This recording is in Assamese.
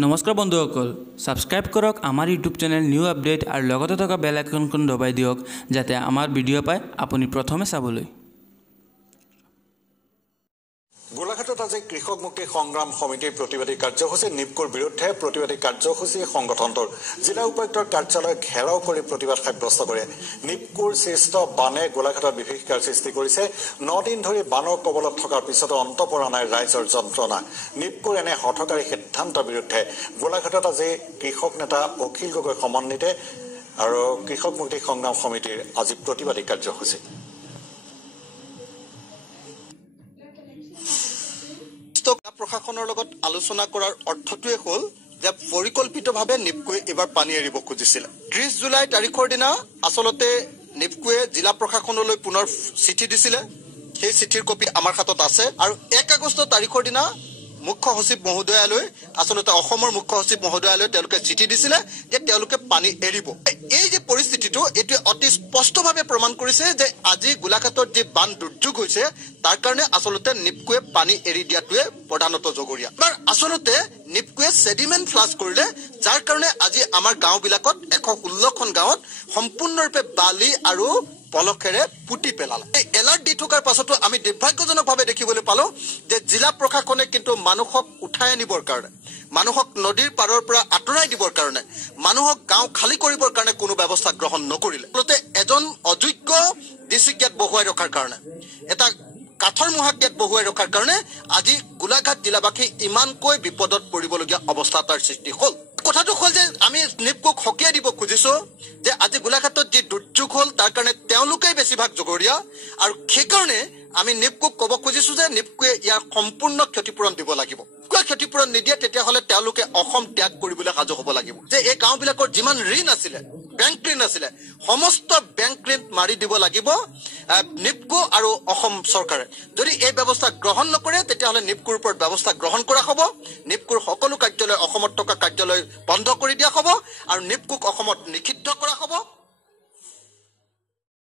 নমস্কাৰ বন্ধুসকল সাবস্ক্ৰাইব কৰক আমাৰ ইউটিউব চেনেল নিউ আপডেট আৰু লগতে থকা বেল আইকনখন দবাই দিয়ক যাতে আমাৰ ভিডিঅ' পায় আপুনি প্ৰথমে চাবলৈ গোলাঘাটত আজি কৃষক মুক্তি সংগ্ৰাম সমিতিৰ প্ৰতিবাদী কাৰ্যসূচী নিপকোৰ বিৰুদ্ধে প্ৰতিবাদী কাৰ্যসূচী সংগঠনটোৰ জিলা উপায়ুক্তৰ কাৰ্যালয় ঘেৰাও কৰি প্ৰতিবাদ সাব্যস্ত কৰে নিপকোৰ সৃষ্ট বানে গোলাঘাটত বিভীষিকাৰ সৃষ্টি কৰিছে 9 দিন ধৰি বানৰ কবলত থকাৰ পিছতো অন্ত পৰা নাই ৰাইজৰ যন্ত্ৰণা নিপকোৰ এনে হঠকাৰী সিদ্ধান্তৰ বিৰুদ্ধে গোলাঘাটত আজি কৃষক নেতা অখিল গগৈ সমন্বিতে আৰু কৃষক মুক্তি সংগ্ৰাম সমিতিৰ আজি প্ৰতিবাদী কাৰ্যসূচী প্ৰশাসনৰ লগত আলোচনা কৰাৰ অৰ্থটোৱে হ'ল যে পৰিকল্পিতভাৱে নিপকোৱে এবাৰ পানী এৰিব খুজিছিল 30 জুলাই তাৰিখৰ দিনা আসলতে নিপকোৱে জিলা প্ৰশাসনলৈ পুনৰ চিঠি দিছিল সেই চিঠিৰ কপি আমাৰ হাতত আছে আৰু 1 আগষ্ট তাৰিখৰ দিনা মুখ্য সচিব মহোদয়ালৈ আসলতে অসমৰ মুখ্য সচিব মহোদয়ালৈ তেওঁলোকে চিঠি দিছিল যে তেওঁলোকে পানী এৰিব এই যে পৰিস্থিতিটো এটো অতি স্পষ্টভাৱে প্ৰমাণ কৰিছে যে আজি গোলাঘাটত যে বান দুৰ্যোগ হৈছে তাৰ কাৰণে আসলতে নিপকোৱে পানী এৰি দিয়াটোৱে প্ৰধানত জগৰীয়া আৰু আসলতে নিপকোৱে সেডিমেন্ট ফ্লাছ কৰিলে যাৰ কাৰণে আজি আমাৰ গাঁওবিলাকত 116খন গাঁৱত সম্পূৰ্ণৰূপে বালি আৰু পলখেৰে পুটি পেলালে এই এলাৰ্ট দি থকাৰ পাছতো আমি দুৰ্ভাগ্যজনকভাৱে দেখিবলৈ পালো যে জিলা প্ৰশাসনে কিন্তু মানুহক উঠাই আনিবৰ কাৰণে মানুহক নদীৰ পাৰৰ পৰা আঁতৰাই দিবৰ কাৰণে মানুহক গাঁও খালি কৰিবৰ কাৰণে কোনো ব্যৱস্থা গ্ৰহণ নকৰিলে ফলতে এজন অযোগ্য ডিসিকেট বহুৱাই ৰখাৰ কাৰণে এটা কাঠৰ মুহাকেট বহুৱাই ৰখাৰ কাৰণে আজি গোলাঘাট জিলাবাসী ইমানকৈ বিপদত পৰিবলগীয়া অৱস্থা তাৰ সৃষ্টি হ'ল কথাটো হ'ল যে আমি নিপকোক হকিয়াই দিব খুজিছো যে আজি গোলাঘাটত যি দুৰ্যোগ হ'ল তাৰ কাৰণে তেওঁলোকেই বেছিভাগ জগৰীয়া আৰু সেই কাৰণে আমি নিপকোক ক'ব খুজিছো যে নিপকোৱে ইয়াৰ সম্পূৰ্ণ ক্ষতিপূৰণ দিব লাগিব ক্ষতিপূৰণ নিদিয়ে তেতিয়াহ'লে তেওঁলোকে অসম ত্যাগ কৰিবলৈ সাজু হ'ব লাগিব যে এই গাঁওবিলাকৰ যিমান ঋণ আছিলে বেংক ঋণ আছিলে সমস্ত বেংক ঋণ মাৰি দিব লাগিব নিপকো আৰু অসম চৰকাৰে যদি এই ব্যৱস্থা গ্ৰহণ নকৰে তেতিয়াহ'লে নিপকোৰ ওপৰত ব্যৱস্থা গ্ৰহণ কৰা হ'ব নিপকোৰ সকলো কাৰ্যালয় অসমত থকা কাৰ্যালয় বন্ধ কৰি দিয়া হ'ব আৰু নিপকোক অসমত নিষিদ্ধ কৰা হ'ব